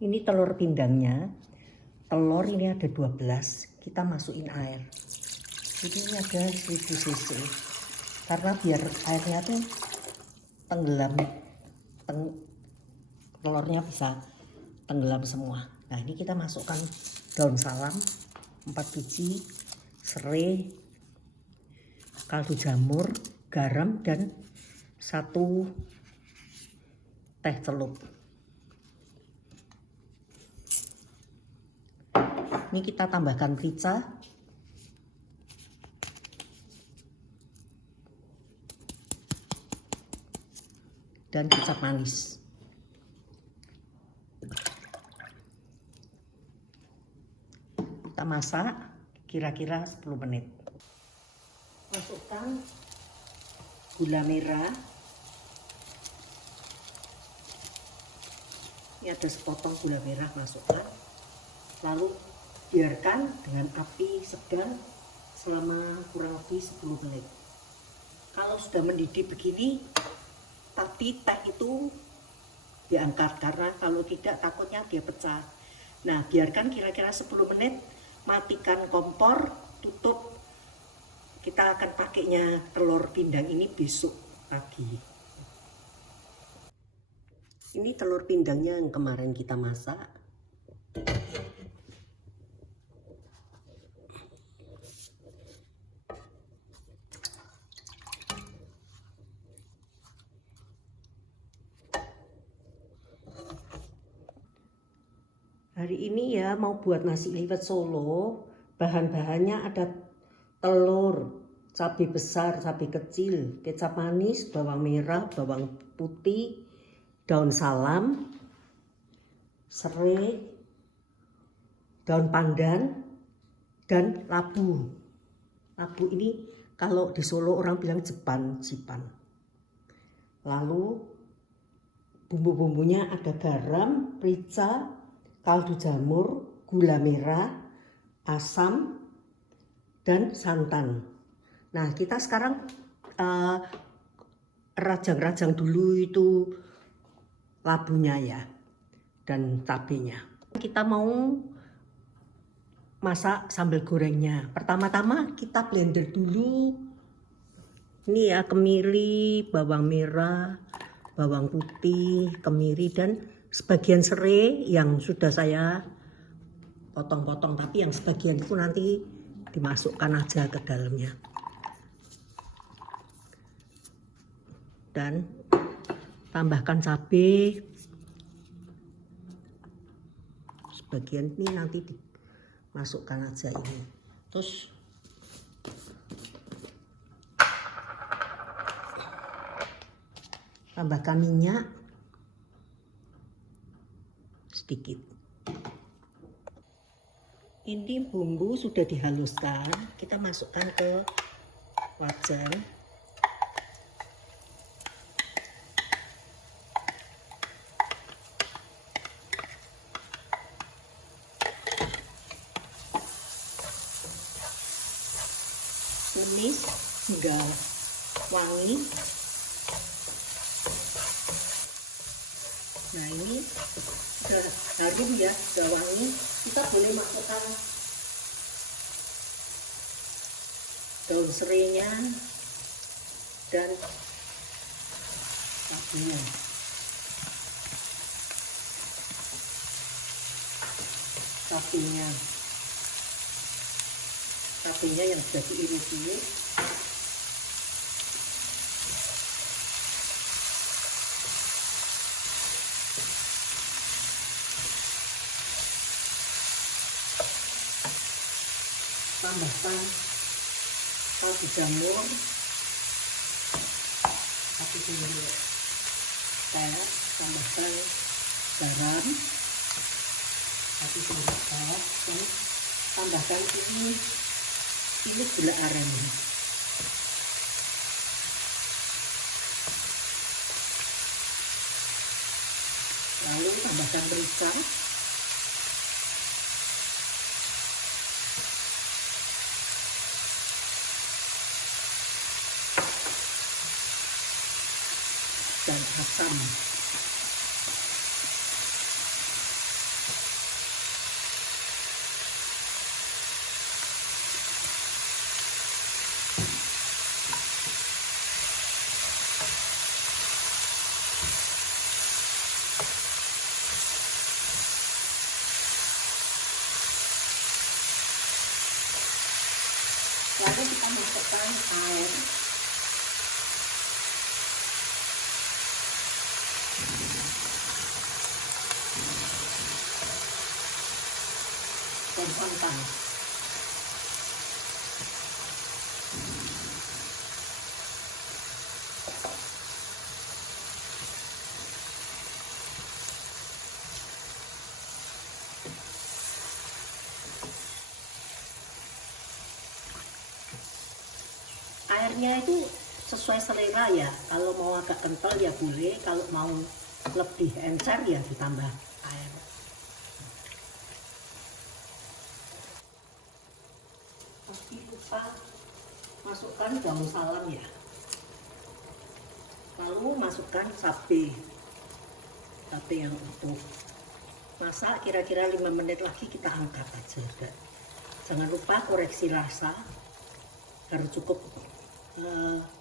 Ini telur pindangnya. Telur ini ada 12, kita masukin air. Jadi ini ada 1000 cc. Karena biar airnya tuh tenggelam, telurnya bisa tenggelam semua. Nah ini kita masukkan daun salam 4 biji, serai, kaldu jamur, garam, dan 1 teh celup. Ini kita tambahkan merica, dan kecap manis. Kita masak kira-kira 10 menit. Masukkan gula merah. Ini ada sepotong gula merah, masukkan. Lalu biarkan dengan api sedang selama kurang lebih 10 menit. Kalau sudah mendidih begini, tapi teh itu diangkat, karena kalau tidak takutnya dia pecah. Nah, biarkan kira-kira 10 menit, matikan kompor, tutup. Kita akan pakainya telur pindang ini besok pagi. Ini telur pindangnya yang kemarin kita masak. Hari ini ya mau buat nasi liwet Solo. Bahan-bahannya ada telur, cabai besar, cabai kecil, kecap manis, bawang merah, bawang putih, daun salam, serai, daun pandan, dan labu. Labu ini kalau di Solo orang bilang jipan. Lalu bumbu-bumbunya ada garam, merica, kaldu jamur, gula merah, asam, dan santan. Nah, kita sekarang rajang-rajang dulu itu labunya ya, dan cabenya. Kita mau masak sambal gorengnya. Pertama-tama kita blender dulu. Ini ya, kemiri, bawang merah, bawang putih, kemiri, dan sebagian serai yang sudah saya potong-potong, tapi yang sebagian itu nanti dimasukkan aja ke dalamnya. Dan tambahkan cabai. Sebagian ini nanti dimasukkan aja ini. Terus tambahkan minyak sedikit. Ini bumbu sudah dihaluskan, kita masukkan ke wajan. Tumis hingga wangi. Nah ini sudah harum ya, sudah wangi. Kita boleh masukkan daun serainya dan labunya. Cabenya yang sudah diiris-iris. Tambahkan kaldu jamur, 1 sendok teh, tambahkan garam 1 sendok teh, dan tambahkan ini gula aren. Lalu tambahkan merica. Dan asam. tambahkan air dan santan. Airnya itu sesuai selera ya, kalau mau agak kental ya boleh, kalau mau lebih encer ya ditambah air. Tapi lupa masukkan daun salam ya, lalu masukkan cabai yang utuh. Masak kira-kira 5 menit lagi, kita angkat aja. Jangan lupa koreksi rasa, harus cukup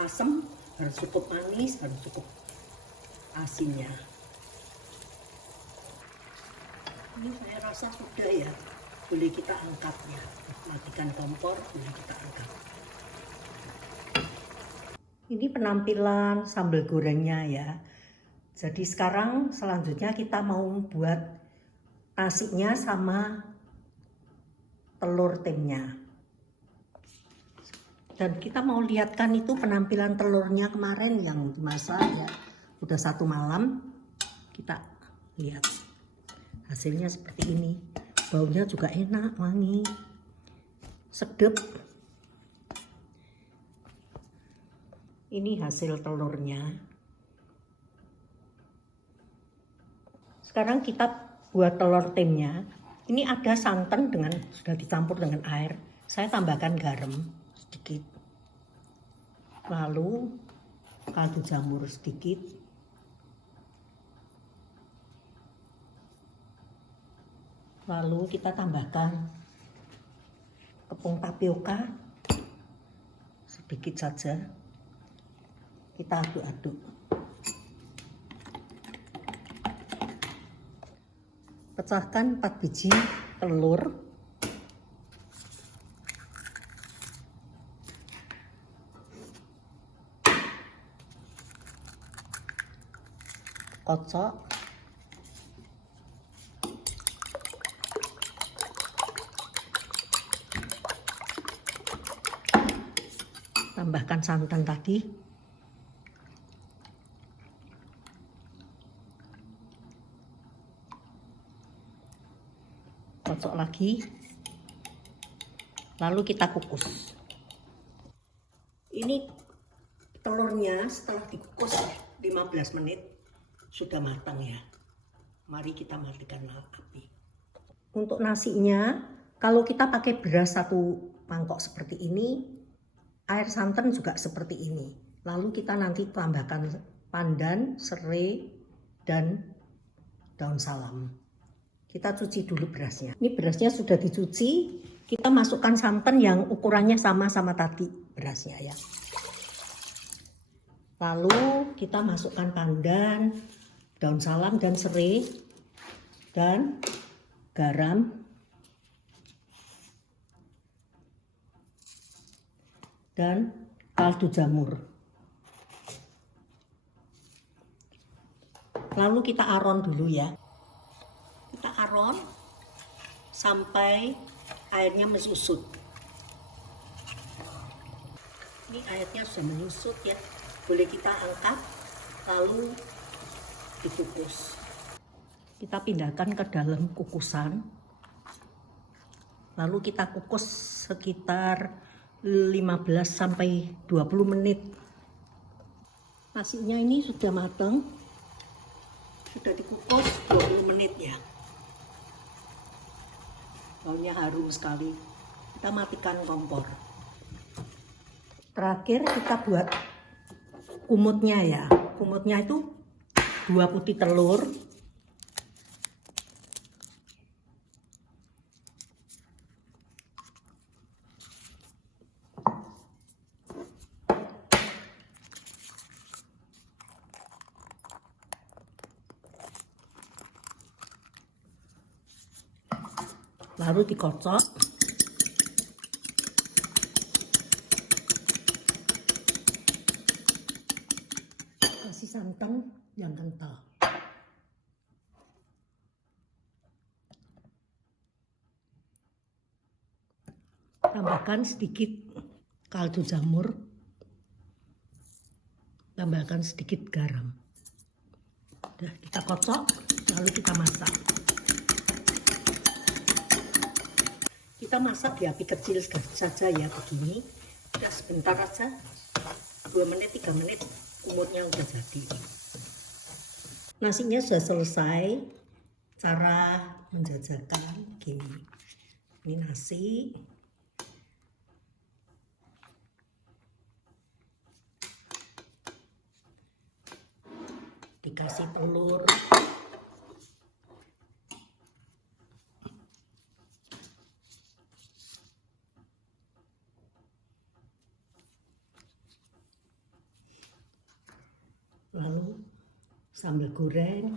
asam, harus cukup manis, harus cukup asinnya. Ini saya rasa sudah ya, boleh kita angkat ya. Matikan kompor, boleh kita angkat. Ini penampilan sambal gorengnya ya. Jadi sekarang selanjutnya kita mau buat nasinya sama telur timnya. Dan kita mau lihatkan itu penampilan telurnya kemarin yang dimasak ya. Udah 1 malam, kita lihat hasilnya seperti ini. Baunya juga enak, wangi, sedap. Ini hasil telurnya. Sekarang kita buat telur timnya. Ini ada santan sudah dicampur dengan air. Saya tambahkan garam sedikit, lalu kaldu jamur sedikit, lalu kita tambahkan tepung tapioka sedikit saja, kita aduk-aduk. Pecahkan 4 biji telur, kocok, tambahkan santan tadi, kocok lagi, lalu kita kukus. Ini telurnya setelah dikukus 15 menit sudah matang ya. Mari kita matikan api. Untuk nasinya, kalau kita pakai beras 1 mangkok seperti ini, air santan juga seperti ini. Lalu kita nanti tambahkan pandan, serai, dan daun salam. Kita cuci dulu berasnya. Ini berasnya sudah dicuci, kita masukkan santan yang ukurannya sama tadi berasnya ya. Lalu kita masukkan pandan, daun salam dan serai, dan garam, dan kaldu jamur. Lalu kita aron dulu ya. Kita aron sampai airnya menyusut. Ini airnya sudah menyusut ya. Boleh kita angkat, lalu dikukus. Kita pindahkan ke dalam kukusan, lalu kita kukus sekitar 15 sampai 20 menit. Nasinya ini sudah matang, sudah dikukus 20 menit ya. Baunya harum sekali. Kita matikan kompor. Terakhir kita buat kumutnya ya. Kumutnya itu 2 putih telur, lalu dikocok. kasih santan yang kental. Tambahkan sedikit kaldu jamur. Tambahkan sedikit garam. Udah kita kocok, lalu kita masak. Kita masak di api kecil saja ya, begini. Udah sebentar aja, 2 menit 3 menit umurnya udah jadi. Nasinya sudah selesai. Cara menjajakan gini. Ini nasi. Dikasih telur. Lalu sambal goreng.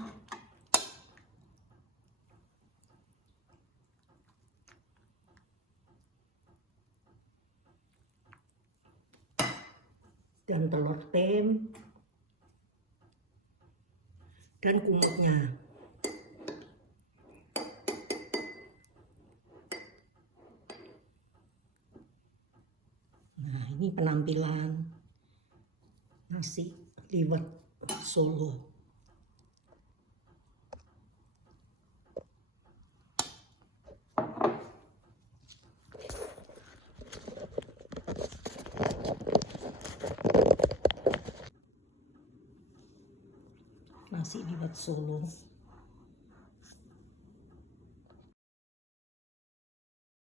Dan telur tem. Dan kumutnya. Nah, ini penampilan nasi liwet Solo. Nasi liwet Solo.